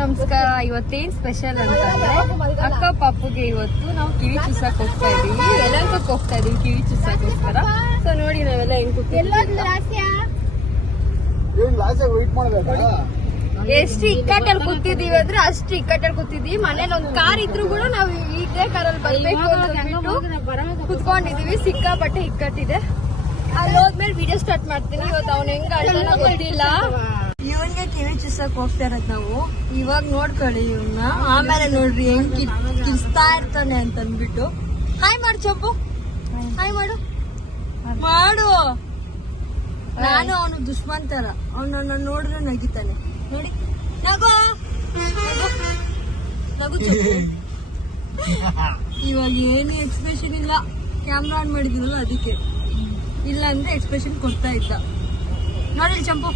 ನಮಸ್ಕಾರ. ಇವತ್ತೇನ್ ಸ್ಪೆಷಲ್ ಅಂತಂದ್ರೆ ಅಕ್ಕ ಪಾಪುಗೆ ಇವತ್ತು ನಾವು ಕಿವಿ ಚೂಸಕ್ ಹೋಗ್ತಾ ಇದೀವಿ. ಎಲ್ಲರಿಗೂ ಹೋಗ್ತಾ ಇದೀವಿ ಕಿವಿ ಚೂಸಕ್ಕೋಸ್ಕರ. ಸೊ ನೋಡಿ ನಾವೆಲ್ಲ ಹೆಂಗ್ ಎಷ್ಟು ಇಕ್ಕಟ್ಟಲ್ಲಿ ಕೂತಿದೀವಿ ಅಂದ್ರೆ ಅಷ್ಟು ಇಕ್ಕಟ್ಟಲ್ಲಿ ಕೂತಿದೀವಿ. ಮನೇಲಿ ಒಂದ್ ಕಾರ್ ಇದ್ರು ಕೂಡ ನಾವು ಇದೇ ಕಾರಲ್ಲಿ ಬರ್ಬೇಕು ಅಂತ ಕುತ್ಕೊಂಡಿದೀವಿ. ಸಿಕ್ಕಾಪಟ್ಟೆ ಇಕ್ಕಟ್ಟಿದೆ. ಅಲ್ಲಿ ಹೋದ್ಮೇಲೆ ವಿಡಿಯೋ ಸ್ಟಾರ್ಟ್ ಮಾಡ್ತೀನಿ. ಇವತ್ತು ಅವ್ನ ಹೆಂಗ್ ಆಡ್ತಾನ ಗೊತ್ತಿಲ್ಲ. ಇವನ್ಗೆ ಕಿವಿ ಚೂಸಕ್ ಹೋಗ್ತಾ ಇರೋದ್ ನಾವು. ಇವಾಗ ನೋಡ್ಕೊಳ್ಳಿ ಇವನ್ನ, ಆಮೇಲೆ ನೋಡ್ರಿ ಹೆಂಗ್ ಕಿಸ್ತಾ ಇರ್ತಾನೆ ಅಂತ ಅಂದ್ಬಿಟ್ಟು. ಹಾಯ್ ಮಾಡು ಚಂಪು, ಹಾಯ್ ಮಾಡು ಮಾಡು. ನಾನು ಅವನು ದುಶ್ಮನ್ ತರ, ಅವನನ್ನ ನೋಡಿದ್ರೆ ನಗಿತಾನೆ. ನೋಡಿ ನಗು ನಗು ಚಂಪು. ಇವಾಗ ಏನು ಎಕ್ಸ್ಪ್ರೆಷನ್ ಇಲ್ಲ, ಕ್ಯಾಮ್ರಾ ಆನ್ ಮಾಡಿದೀವಲ್ಲ ಅದಕ್ಕೆ. ಇಲ್ಲ ಅಂದ್ರೆ ಎಕ್ಸ್ಪ್ರೆಷನ್ ಕೊಡ್ತಾ ಇದ್ದ. ನೋಡಿ ಚಂಪು,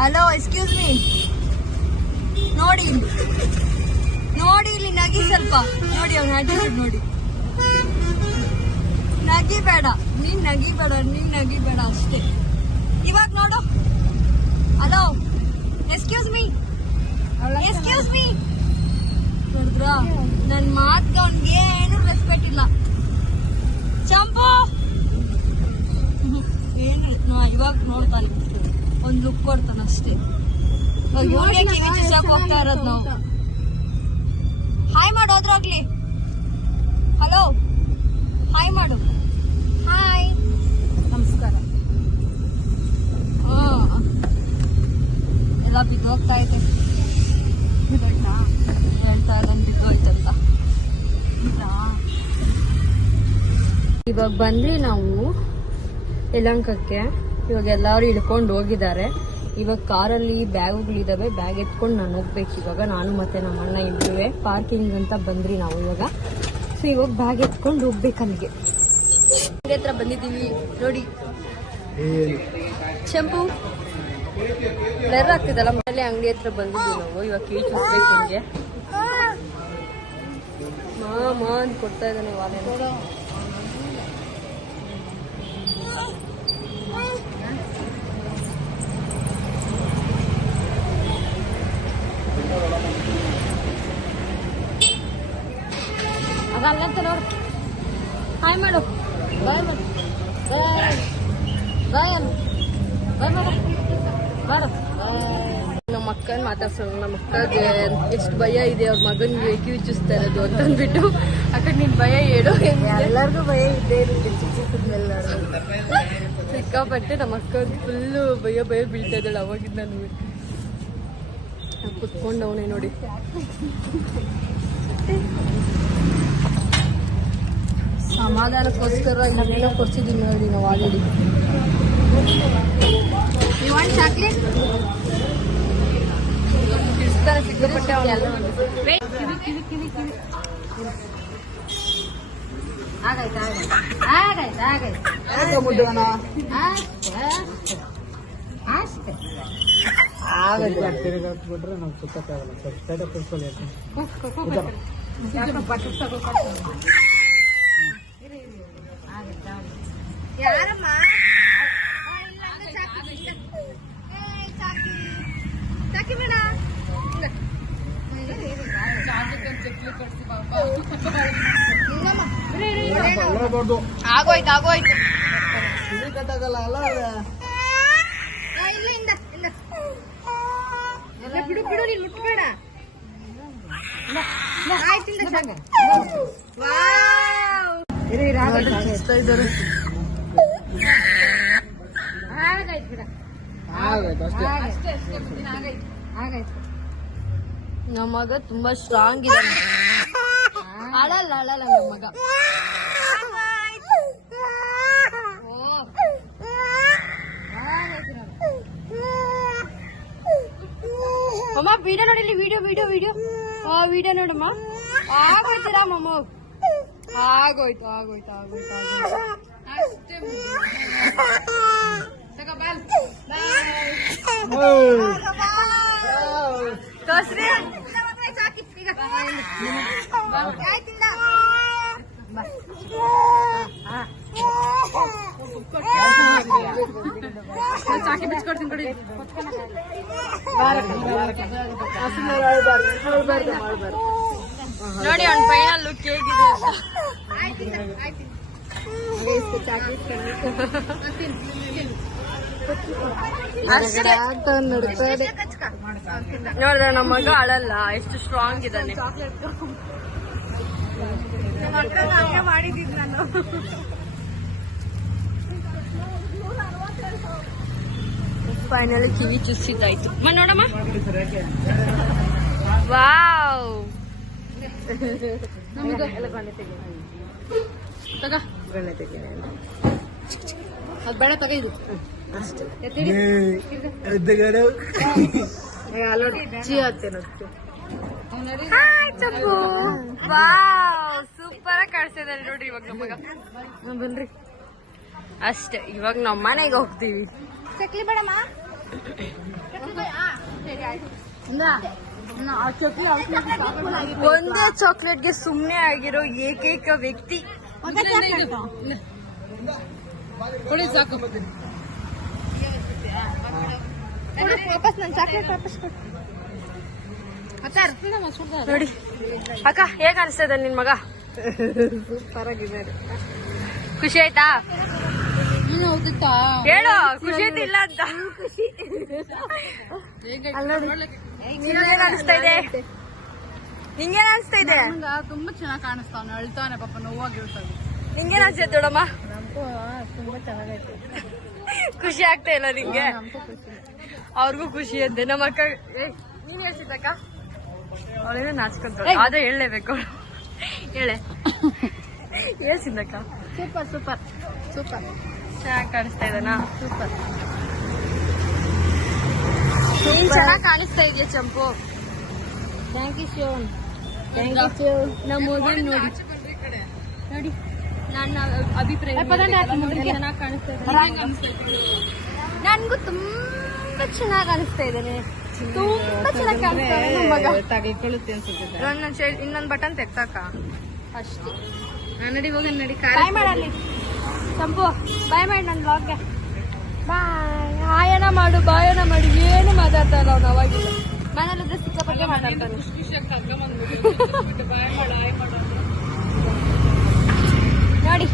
ಹಲೋ ಎಕ್ಸ್ಕ್ಯೂಸ್ ಮೀ. ನೋಡಿ ಇಲ್ಲಿ, ನೋಡಿ ಇಲ್ಲಿ ನಗಿ ಸ್ವಲ್ಪ. ನೋಡಿ ಅವ್ನ ಆಟಿಟ್ಯೂಡ್ ನೋಡಿ. ನಗಿ ಬೇಡ, ನೀನ್ ನಗಿ ಬೇಡ ಅಷ್ಟೇ. ಇವಾಗ ನೋಡು, ಹಲೋ ಎಕ್ಸ್ಕ್ಯೂಸ್ ಮೀ ನೋಡಿದ್ರ, ನನ್ ಮಾತ್ಗೆ ಅವ್ನಿಗೆ ಏನು ರೆಸ್ಪೆಕ್ಟ್ ಇಲ್ಲ. ಚಂಪು ಏನು ಇವಾಗ ನೋಡ್ತಾನೆ, ಒಂದ್ ಲುಕ್ ಕೊಡ್ತಾನ ಅಷ್ಟೇ. ಕಿವಿ ಚೂಸಕ್ ಹೋಗ್ತಾ ಇರೋದ್ ನಾವು. ಹಾಯ್ ಮಾಡು ಹೋದ್ರಾಗ್ಲಿ. ಹಲೋ ಹಾಯ್ ಮಾಡು. ಹಾಯ್ ನಮಸ್ಕಾರ. ಎಲ್ಲ ಬಿದ್ದೋಗ್ತಾ ಇದೆ. ಹೇಳ್ತಾ ಇದ್ದಾನೆ ಬಿದ್ದೋಯ್ತಂತ. ಇವಾಗ ಬಂದ್ರಿ ನಾವು ಯಲಹಂಕಕ್ಕೆ. ಇವಾಗ ಎಲ್ಲಾರು ಇಳ್ಕೊಂಡು ಹೋಗಿದ್ದಾರೆ. ಇವಾಗ ಕಾರಲ್ಲಿ ಬ್ಯಾಗುಗಳಿದಾವೆ, ಬ್ಯಾಗ್ ಎತ್ಕೊಂಡು ನಾನು ಹೋಗ್ಬೇಕು. ಇವಾಗ ನಾನು ಮತ್ತೆ ನಮ್ಮ ಅಣ್ಣ ಇಬ್ಬರುವೆ ಪಾರ್ಕಿಂಗ್ ಅಂತ ಬಂದ್ರಿ ನಾವು ಇವಾಗ. ಸೊ ಇವಾಗ ಬ್ಯಾಗ್ ಎತ್ಕೊಂಡು ಹೋಗ್ಬೇಕು ಅಲ್ಲಿಗೆ. ಅಂಗಡಿ ಹತ್ರ ಬಂದಿದ್ದೀವಿ ನೋಡಿ. ಚಂಪು ಬ್ಲರ್ ಆಗ್ತಿದಲ್ಲ, ಮನೇಲಿ ಅಂಗಡಿ ಹತ್ರ ಬಂದಿದ್ದೀವಿ ನಾವು. ಇವಾಗ ಕಿವಿ ಚೂಸ್ಬೇಕು ನಮಗೆ. ಮಾ ಅಂತ ಕೊಡ್ತಾ ಇದ್ದಾನೆ ವಾಲೆ. ಅದಲ್ಲಂತ ನೋಡು. ಹಾಯ್ ಮಾಡು, ಬಾಯ್ ಮಾಡು, ಬಾಯ್ ಮಾಡು. ನಮ್ಮ ಅಕ್ಕನ ಮಾತಾಡ್ಸೋಣ. ನಮ್ಮ ಅಕ್ಕಗೆ ಎಷ್ಟು ಭಯ ಇದೆ ಅವ್ರ ಮಗನ್ಗೆ ಕಿವಿ ಚೂಸ್ತಾ ಇರೋದು ಅಂತ ಅಂದ್ಬಿಟ್ಟು. ಅಕ್ಕ ನಿನ್ ಭಯ ಹೇಳು. ಎಲ್ಲರಿಗೂ ಭಯ ಇದ್ದೇ ಇರುತ್ತೆ ಚಿಕ್ಕಮೇಲೆ. ಸಿಕ್ಕಾಪಟ್ಟೆ ನಮ್ಮ ಅಕ್ಕ ಫುಲ್ಲು ಭಯ ಬೀಳ್ತಾ ಇದ್ದಾಳೆ ಅವಾಗಿಂದ. ಕುತ್ಕೊಂಡವನೇ ನೋಡಿ. ಸಮಾಧಾನಕ್ಕೋಸ್ಕರ ಇನ್ನೇನೋ ಕೊಡ್ಸಿದೀವಿ ನೋಡಿ ನಾವು ಆಲ್ರೆಡಿ. ಚಾಕ್ಲೇಟ್ ತಿರ್ಸ್ತಾರೆ ಸಿಕ್ಕಾಪಟ್ಟೆ ಅವನ್ನೆಲ್ಲ. ಯಾರಮ್ಮ ಚಾಕಿ ಬೇಡ. ಆಗೋಯ್ತು. ಬಿಡು ನೀನ್ ಮುಟ್ಬೇಡ. ನಮ್ಮ ಮಗ ತುಂಬಾ ಸ್ಟ್ರಾಂಗ್ ಇದೆ. ಅಳಲ್ಲ ನಮ್ಮ ಮಗ. ಅಮ್ಮ ವಿಡಿಯೋ ನೋಡಿಲಿ, ವಿಡಿಯೋ ನೋಡಮ್ಮ. ಆಗೋಯ್ತೀರಾ ಮಮ್ಮ? ಆಗೋಯ್ತು. ತೋರ್ಸ್ರಿ ಚಾಕಿ ಬಿಚ್ಕೊಡ್ತೀನಿ ಕೊಡಿ. ನೋಡಿ ಅವ್ನ ಫೈನಲ್ ಲುಕ್ ಹೇಗಿದೆ. ನೋಡಿದ್ರೆ ನಮ್ಮ ಮಗ ಅಳಲ್ಲ, ಎಷ್ಟು ಸ್ಟ್ರಾಂಗ್ ಇದ್ದಾನೆ. ಮಾಡಿದ್ದೀನಿ ನಾನು. ಫೈನಲಿ ಕಿವಿ ಚುಚ್ಚಿದ್ದಾಯ್ತು. ನೋಡಮ್ಮ, ವಾವ್. ಅದು ಬೇಡ ತಗೈದು ಸೂಪರ್ ಆಗಿ ಕಾಣಿಸ್ತಿದ್ದಾರೆ ನೋಡ್ರಿ. ಇವಾಗ ನಮಗ ಬನ್ರಿ ಅಷ್ಟೇ. ಇವಾಗ ನಮ್ಮ ಮನೆಗೆ ಹೋಗ್ತೀವಿ. ಚಕ್ಲಿ ಬೇಡಮ್ಮ. ಒಂದೇ ಚಾಕ್ಲೇಟ್ಗೆ ಸುಮ್ನೆ ಆಗಿರೋ ಏಕೈಕ ವ್ಯಕ್ತಿ ವಾಪಸ್ ನನ್ನ ಚಾಕ್ಲೇಟ್ ವಾಪಸ್ ಕೊಡು. ನೋಡಿ ಅಕ್ಕ, ಹೇಗ್ ಅನಿಸ್ತದ ನಿನ್ ಮಗ? ಸೂಪರ್ ಆಗಿದ್ದಾರೆ. ಖುಷಿ ಆಯ್ತಾ? ಹೇಳು, ಖುಷಿ ಐತಿಲ್ಲ ಅಂತ. ಹೇಗ್ ಅನಿಸ್ತಾ ಇದೆ? ನಿಂಗೇನ್ ಅನಿಸ್ತಾ ಇದೆ? ತುಂಬಾ ಚೆನ್ನಾಗಿ ಕಾಣಿಸ್ತಾನೆ, ಅಳ್ತಾನೆ ಪಾಪ, ನೋವಾಗಿರ್ತದೆ. ನಿಂಗೇನ್ ಅನ್ಸುತ್ತೆ ದೊಡ್ಡಮ್ಮ? ತುಂಬಾ ಚೆನ್ನಾಗೈತೆ. ಖುಷಿ ಆಗ್ತಾ ಇಲ್ಲ ನಿಂಗೆ? ಅವ್ರಿಗೂ ಖುಷಿ ಅಂತೆ. ನಮ್ಮ ಅಕ್ಕ ನೀನ್ ಹೇಳ್ಸಿದ್ದಕ್ಕ, ಅವಳೇನೋ ನಾಚ್ಕೊಂತಾಳೆ, ಆದ್ರೆ ಹೇಳಲೇಬೇಕು. ಹೇಳೆ ಹೇಳ್ಸಿದ್ದಕ್ಕ. ಸೂಪರ್ ಸೂಪರ್ ಸೂಪರ್, ಚೆನ್ನಾಗಿ ಕಾಣಿಸ್ತಾ ಇದ್ದಾನಾ? ಸೂಪರ್. ನೀನ್ ಚೆನ್ನಾಗಿ ಕಾಣಿಸ್ತಾ ಇದೆಯಾ Champu? Thank you Shivan, thank you. ನಮ್ಮ ಮೊದಲು ನೋಡಿ ನೋಡಿ, ನನ್ನ ಅಭಿಪ್ರಾಯ ಚೆನ್ನಾಗಿ ಕಾಣಿಸ್ತಾ ಇದೆ. ನನ್ಗೂ ತುಂಬಾ ಚೆನ್ನಾಗಿ ಕಾಣಿಸ್ತಾ ಇದ್ದಾನೆ, ತುಂಬಾ ಚೆನ್ನಾಗಿ ಕಾಣಿಸ್ತಾ ಇದೆ ನಮ್ಮ ಮಗ. ತಗೊಳ್ಳುತ್ತೆ ಅನ್ಸುತ್ತೆ. ಇನ್ನೊಂದು ಬಟನ್ ತೆಗ್ತಾಕ ಅಷ್ಟೇ. ನಡಿ ಹೋಗ, ನಡಿ. ಬಾಯ್ ಮಾಡಲ್ಲಿ ಚಂಪು, ಬಾಯ್ ಮಾಡಿ ನನ್ನ ಬ್ಲಾಗ್ಗೆ. ಬಾಯ್. ಹಾಯನ ಮಾಡು, ಬಾಯನ ಮಾಡಿ. ಏನು ಮಾತಾಡ್ತಾ ಇಲ್ಲ ಅವ್ನು ಅವಾಗಿಲ್ಲ. ಮನೇಲಿದ್ರೆ ಸಿಕ್ಕಾಪಟ್ಟೆ ಮಾತಾಡ್ತಾನೆ. ನೋಡಿ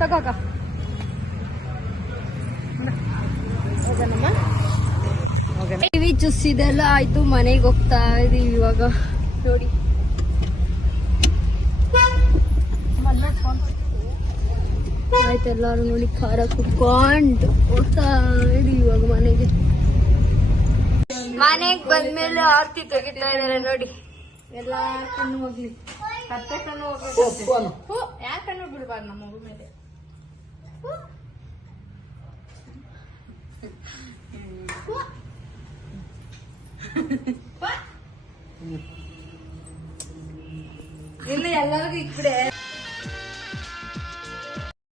ತಗೋಕ. ಟಿವಿ ಚುಸ್ಸಿದೆಲ್ಲ ಆಯ್ತು, ಮನೆಗೆ ಹೋಗ್ತಾ ಇದೀವಿ ಇವಾಗ. ನೋಡಿ ಆಯ್ತು, ಎಲ್ಲಾರು ನೋಡಿ ಖಾರ ಕುತ್ಕೊಂಡು ಹೋಗ್ತಾ ಇದೀವಿ ಇವಾಗ ಮನೆಗೆ. ಮನೆಗ್ ಬಂದ್ಮೇಲೆ ಆರ್ತಿ ತೆಗಿತಾ ಇದಾರೆ ನೋಡಿ. ಎಲ್ಲಾ ಕಣ್ಣು ಹೋಗ್ಲಿ, ಕತ್ತೆ ಕಣ್ಣು ಹೋಗ್ಲಿ. ಯಾಕೆ ಕಣ್ಣು ಬಿಡ್ಬಾರ್ದು ನಮ್ಮ ಮಗು ಮೇಲೆ? ಇನ್ನು ಎಲ್ಲರಿಗೂ ಈ ಕಡೆ